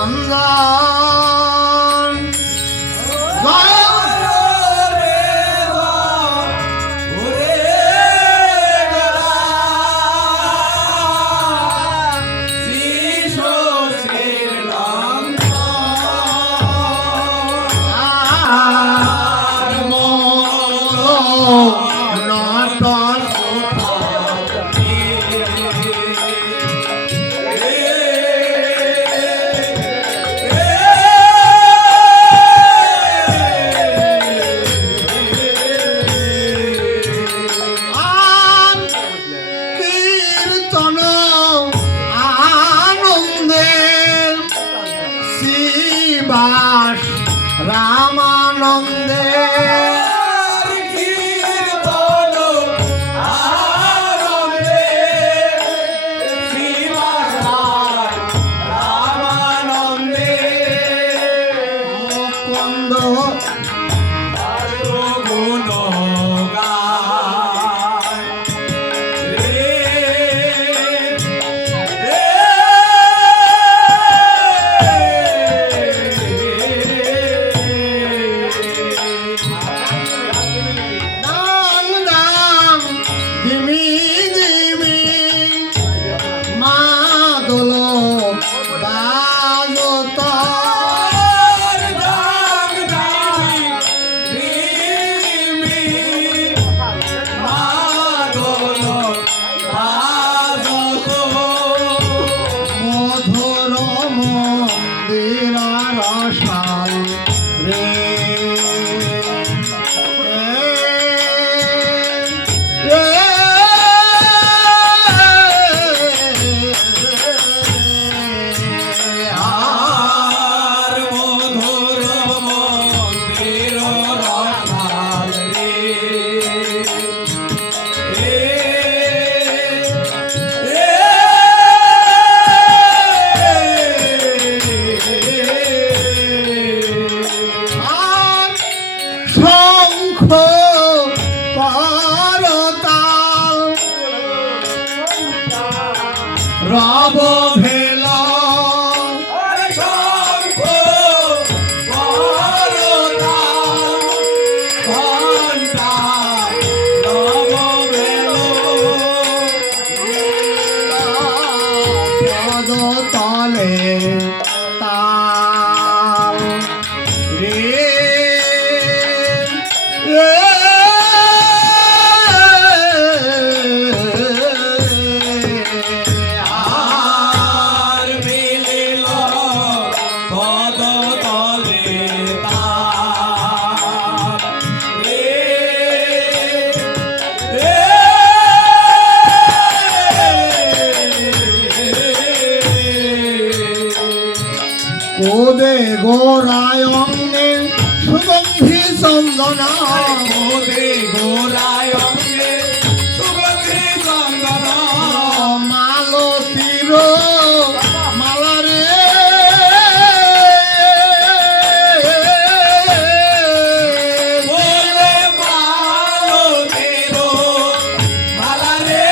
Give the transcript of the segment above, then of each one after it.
রঞ্জন জয় বাস রামানন্দে কীর্তন আনন্দে শ্রীবাস রামানন্দে মুকুন্দ গুণ গায় রে রব ভেল শঙ্খ ঘণ্টা রব ভেল পদ তলে তাল রে কোদে গোরায় অঙ্গে সুগন্ধি চন্দনা কোদে গোরায় অঙ্গে সুগন্ধি চন্দনা মালতীর মালারে বলে মালতীর মালারে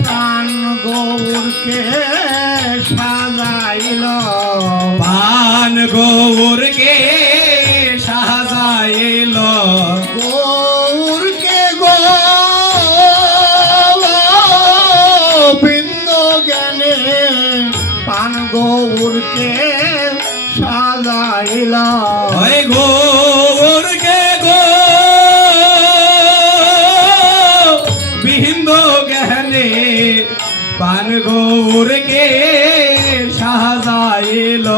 প্রাণ গৌরকে সাজাইল পান গৌরকে সাজাইল গৌরকে গোবিন্দ জ্ঞানে পান গৌরকে সাজাইল ওই গৌরকে বিহিন্দ জ্ঞানে পান গৌরকে সাজাইল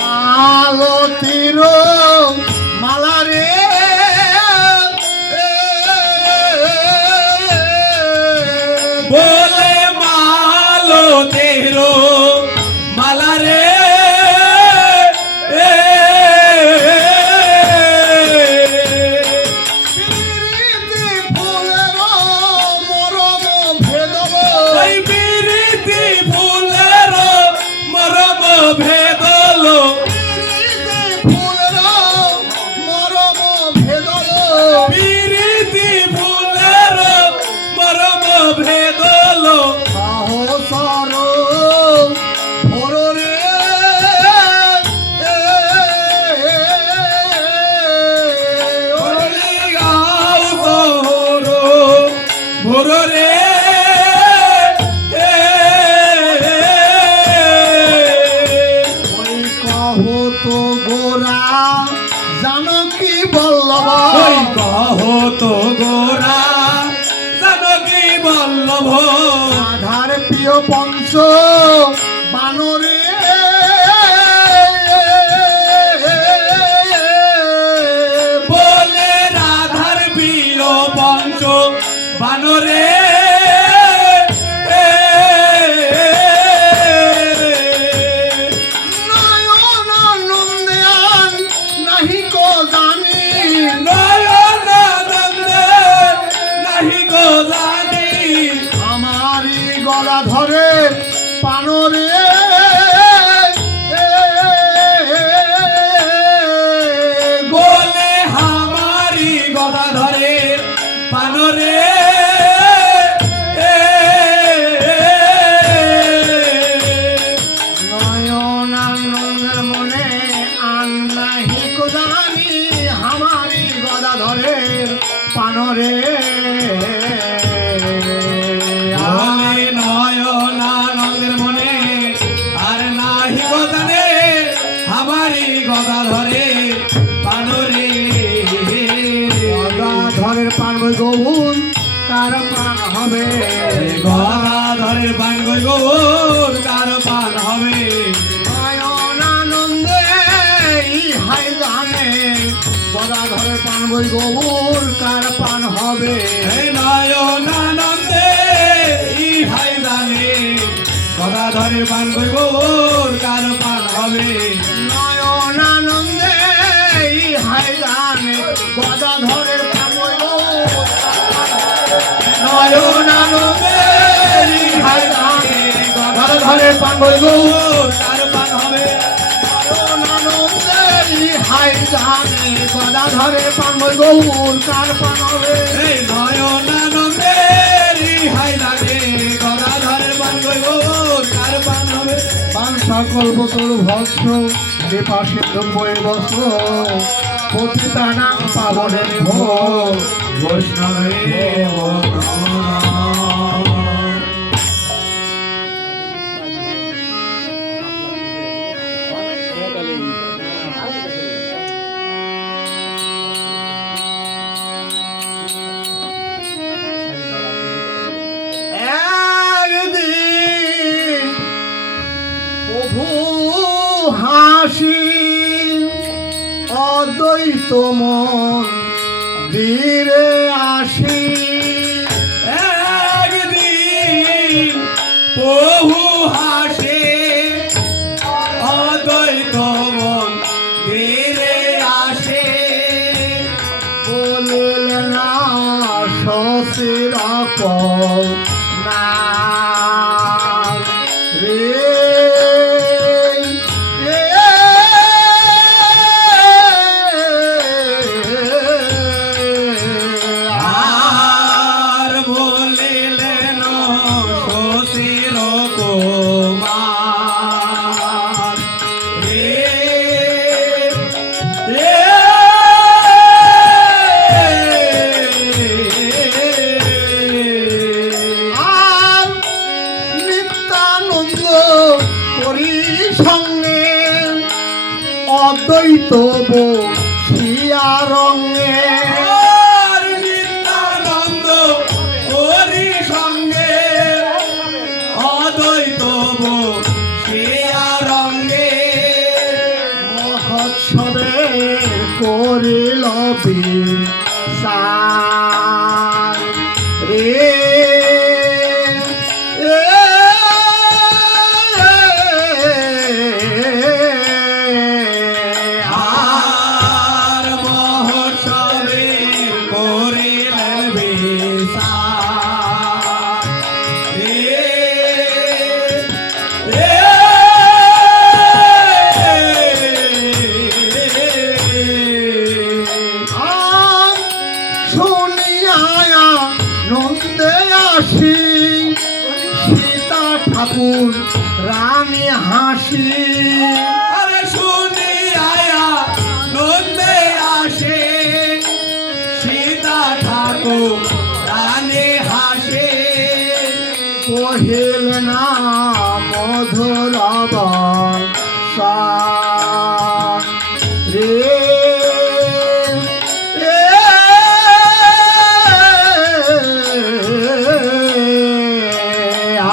মালতীর মালারে বলে মালতীর মালারে ফুলের মরম ভেদব প্রীতি ফুলের গোরো রে ওই কহ তো গোরা জানকী বল্লভ ওই কহ তো গোরা জানকী বল্লভ রাধার প্রিয় পঞ্চ বানরে বলে রাধার প্রিয় পঞ্চ বানরে নয়নানন্দে আন নাহি কো জানি নয়নানন্দে নাহি গো জানি আমারি গলা ধরে পানরে বলে হামারি গদা ধরে পানরে নয়নানন্দের মনে আন নাহি কো জানি আমারি গলা ধরে পানরে বলে নয়নানন্দের মনে আর নাহি গদানে হামারি গদা ধরে পানরে গদাধরের পান গৌর কার পান হবে গদা ধরে পান গই গৌর কার পান হবে নয়নানন্দে ইহাই জানে গদাধরের পান গৌর কার পান হবে এই নয়নানন্দে ইহাই জানে গদা ধরে পান গই গৌর কার পান হবে নয়নানন্দে ইহাই জানে গদাধরের পান গৌর নয়নানন্দে ইহাই জানে গদাধরের পান গৌর কার পান হবে নয়নানন্দে ইহাই জানে গদাধরের পান গৌর কার পান হবে এই নয়নানন্দে ইহাই জানে গদা ধরে পান গই গৌর কার পান হবে পান সকল বোতল ভস্ম বিপাশে দ্রব্যে বস্ত্র পতিতানাং পাবনে ভোগ বৈষ্ণবে একদিন প্রভু হাসি অদ্বৈত মন ধীরে আসি একদিন বহু হাসে অদ্বৈত মন ধীরে আসে বলিলেন না শশীর না রে আর বলিলেন শশীর কুমার রে রে আর নিত্যানন্দ করি সঙ্গে অদ্বৈত শিয়া রঙে আর নিত্যানন্দ হরি সঙ্গে অদ্বৈত শিয়া রঙ্গে মহোৎসবে করিল বিচার রে আর মহোৎসবে করিলেন বিচার রে রে শুনিয়া নন্দে আসি সীতা ঠাকুর রানী হাসি আরে শুনি আয়া নন্দে আসে সীতা ঠাকুর রানে হাসে কহিল না মধুর রে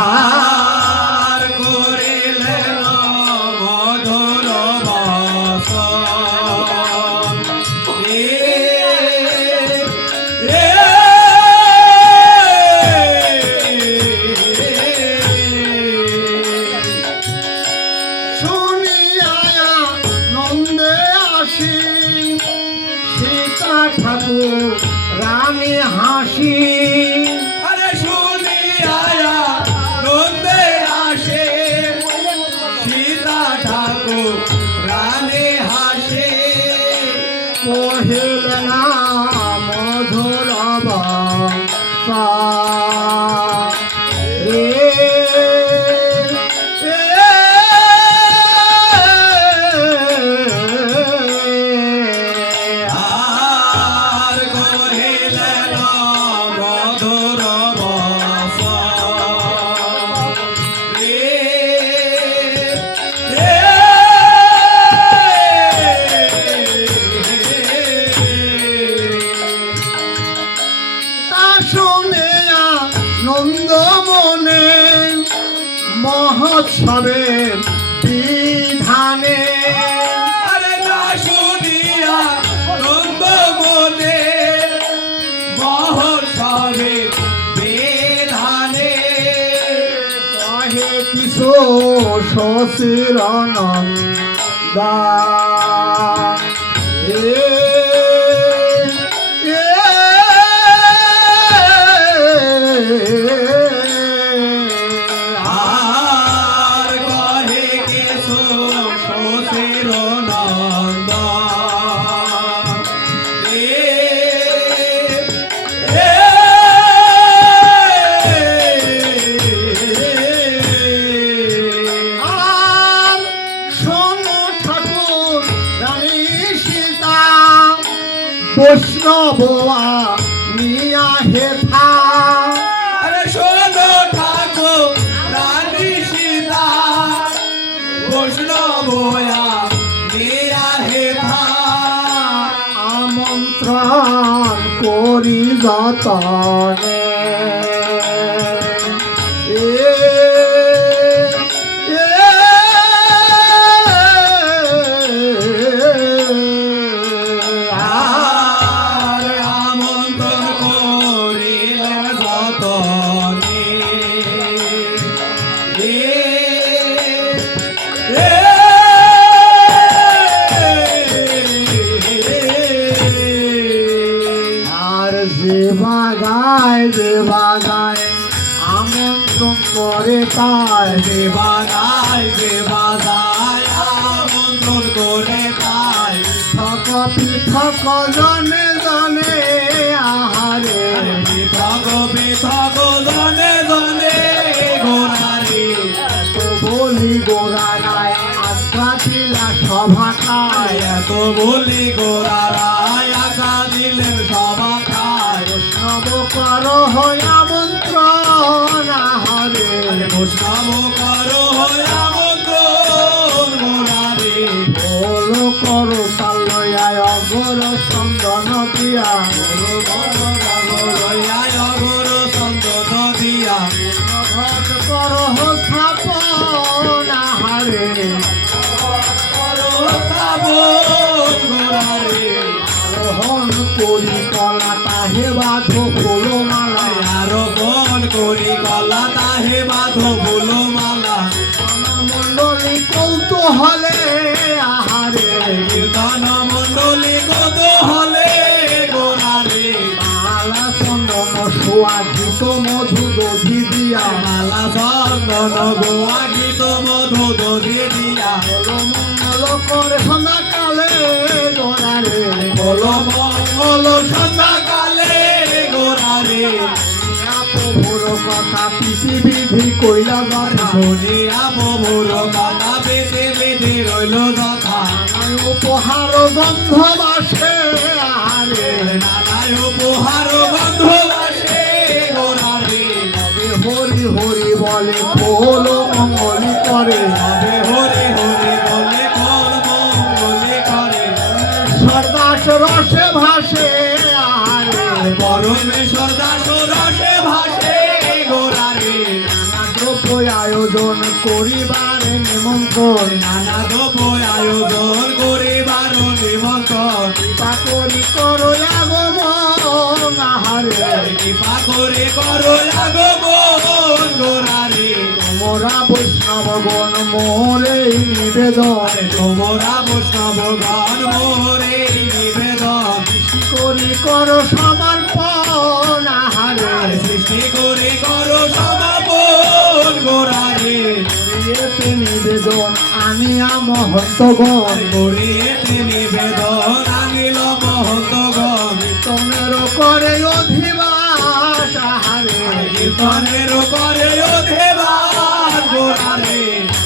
আর করিলেন মধুর বচন শুনিয়া নন্দে আসি সীতা ঠাকুর রানী হাসি আরে শুনিয়া নন্দে আসে সীতা ঠাকুর রানী হাসে কহিল না মধুর রে আর কহিলেন মধুর বচন তা শুনে নন্দ মনে মহোৎসবের বিধানে আরে না শুনিয়া নন্দ মনে মহোৎসবে বেধানে কহে কিছু শশীর নন্দা আর কহে কিছু শশীর নন্দ আর শোনো ঠাকুর রানী সীতা বৈষ্ণবা নিয়া হেথা আরে শোনো ঠাকুর রানী সীতা বৈষ্ণবয়া নিয়া হেথা আমন্ত্রণ করি যতনে আর আমন্ত্রণ করিলেন যতনে আর যে বাগায় আমন্ত্রণ করে তাই দেবাগায় দেবাগায় আমন্ত্রণ করে তাই থক পৃথক জনে জনে আহারে পৃথক পৃথক জনে জনে গোড়ারে এত বলি গোড়া নাই আজ্ঞা দিলা সভা খায় এত বলি গোড়ারায় আশা দিলেন সভা খায় বৈষ্ণব কর হয় আমন্ত্রণ আহারে বৈষ্ণব করো হয় আমন্ত্রণ গোড়ারে বল করো তালয়ায় অগর চন্দন দিয়া অগর সন্তত দিয়া ভট কর স্থাপন আহারে করো শ্রাবণ গোড়ারে আরোহণ করি কলা তাহে বাঁধো ফুলো মালা আরো বন করি গলা তাহে বাঁধো ফুলো মালা মন্ডলী কৌতূহলে আহারে কীর্তন মণ্ডলী কত হলে গোড়ারে মালা চন্দন সুয়াঘিত মধু দধি দিয়া মালা চন্দন গোয়া গীত মধু দধি দিয়া মঙ্গল করে সন্ধ্যা কালে গোড়ারে বল মঙ্গল সন্ধ্যাকালে গোড়ারে প্রভুর কথা পিসি বিধি কইলা কথা শুনিয়া মোর কথা বেঁধে বেঁধে রইল যথা উপহার গন্ধ বাসে আহারে নানায় উপহার বন্ধ বাসে গোড়ারে হরি হরি বল বলে খোল মঙ্গলি করে তবে হরি হরি বলে খোল মঙ্গলি করে সর্দাস রসে ভাসে আহারে পরমেশ্বর দাস রসে ভাসে গোরারে নানা দ্রব্য আয়োজন করিবার নিমন্ত্রণ নানা দ্রব্য আয়োজন করিবার নিমন্ত্রণ কৃপা করি করো আগমন আহারে কৃপা করে করো আগমন গোরারে তোমরা বৈষ্ণবগণ মোরে নিবেদন তোমরা বৈষ্ণবগণ মোরে নিবেদন সৃষ্টি করি করো সমর্পণ আহারে সৃষ্টি করে করো সমাপন গোরারে এতে নিবেদন আনিয়া মহন্তগণ করিয়েতে নিবেদন আনিল মহন্তগণ তোমরা করে অধিবাস আহারে কীর্তনের করে অধেবান গোরারে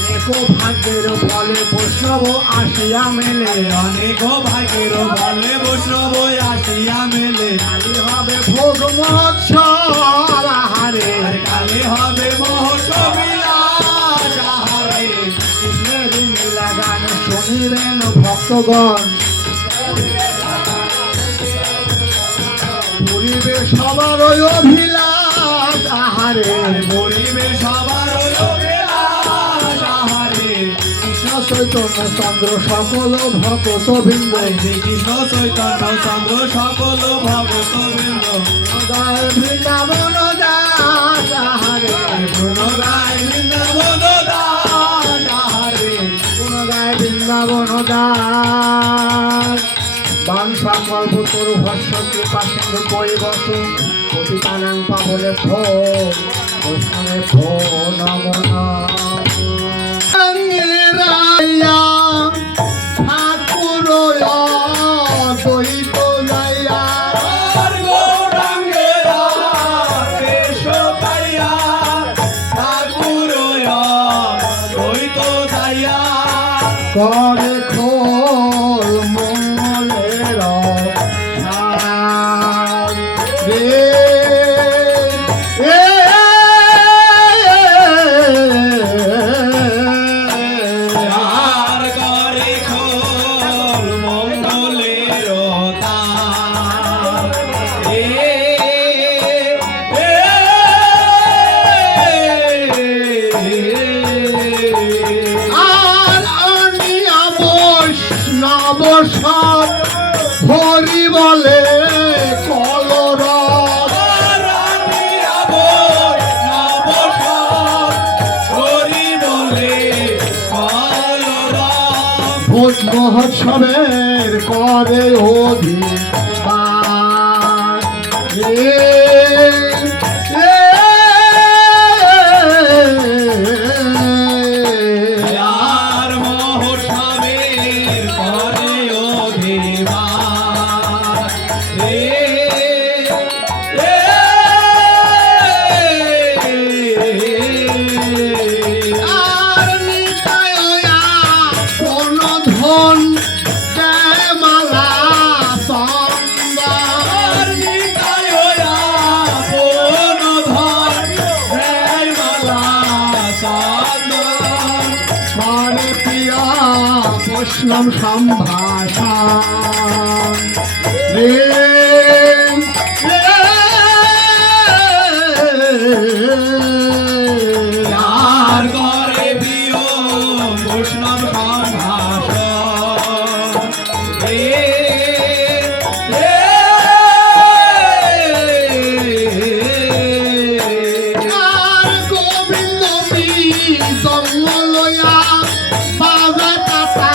অনেক ভাগ্যের ফলে বৈষ্ণব আসিয়া মেলে অনেক ভাগ্যের বলে বৈষ্ণব আসিয়া মেলে কালী হবে ভোগ মহোৎসব আহারে কালে হবে মহোৎসবিলাস আহারে কৃষ্ণের লীলা গান শুনিবেন ভক্তগণ পুরিবে সবার ওই অভিলাষ আহারে গরিবে সবার অভিলাষ আহারে কৃষ্ণ চৈতন্য চন্দ্র সকল ভক্ত বৃন্দ কৃষ্ণ চৈতন্য চন্দ্র সকল ভগত বৃন্দ উদয় বৃন্দাবন দাস আহারে গুণগায় বৃন্দাবন দাস আহারে পুনরায় বৃন্দাবন দাস বান সংকল্প তরু ভস্য কৃপা সিন্ধু কৈবস পতিতানাং পাবলে ভো বৈষ্ণবে ভো নমো ঠাকুর দৈত যাইয়া আর গৌরাঙ্গেরা কেশ পাইয়া ঠাকুর দ্বৈত যাইয়া করে খোল মঙ্গলের সার রে আর করে খোল মঙ্গলের তার আর আনিয়া বৈষ্ণব সব হরি বলে কলর ভোজ মহোৎসবের করে অধিবাস আর মহোৎসবের করে অধিবাস আর নিতায়া কোন ধন দেয় মালা চন্দা আর নিতায়া কোন ধন দেয় মালা চন্দন করে প্রিয়া বৈষ্ণব সম্ভাষণ রে আর করে প্রিয় বৈষ্ণব সম্ভাষণ আর গোবিন্দ মঙ্গলয়া বাজা কাটা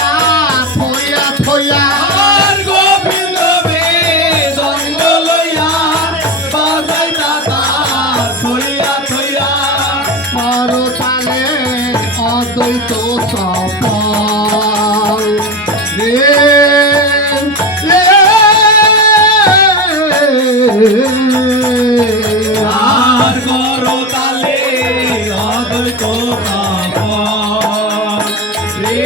থইয়া থইয়া আর গোবিন্দ বেদঙ্গ লইয়া বাজাই দাদা থইয়া থইয়া করতালে অদ্বৈত সফল রে আর করো তালে অদ্বৈত পাবন রে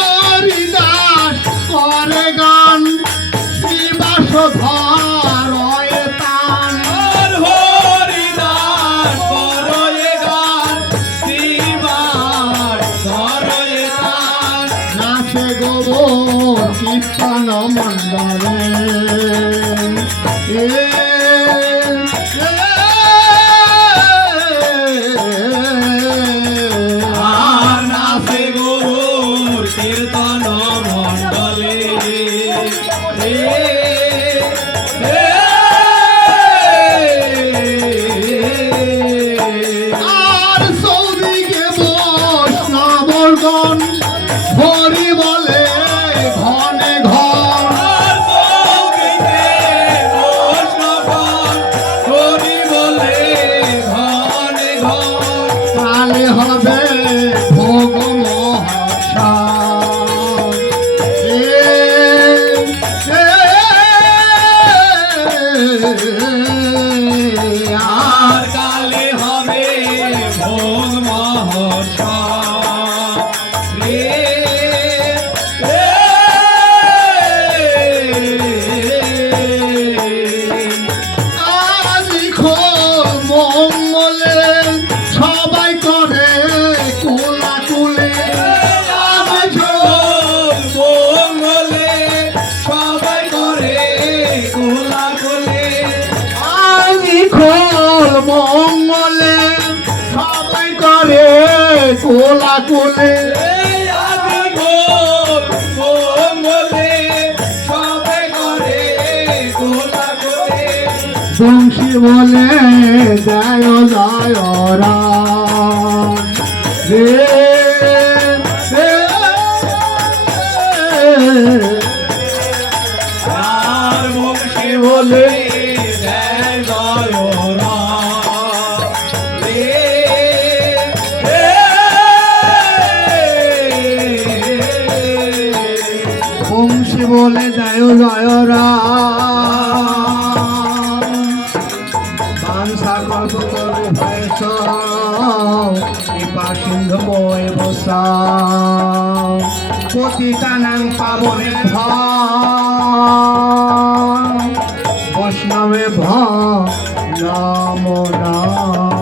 হরিদাস করে গান শ্রী কীর্তন মণ্ডলে আর নাচে গৌর কীর্তন মণ্ডলে আর সৌদিকে বৈষ্ণবগণ হরি বলে ঘনে ঘন কালে হবে ভোগ মহাসান আর কালে হবে ভোগ মহোৎসব রে মঙ্গলে সবাই করে কোলা তুলে মঙ্গলে সবাই করে কোলা কোলে আমি খোল মঙ্গলে সবাই করে কোলা তুলে আদি গোল মঙ্গলে সবাই করে কোলা কোলে বংশী বলে জয় জয় রাম রে আর বংশী বলে জয় জয় রাম রে বংশী বলে জয় জয় রাম বাংসা কল্প তরু ভয়স কৃপা সিন্ধু বয় বসা পতিতানাং পাবনে বৈষ্ণবে ভ নমো নাম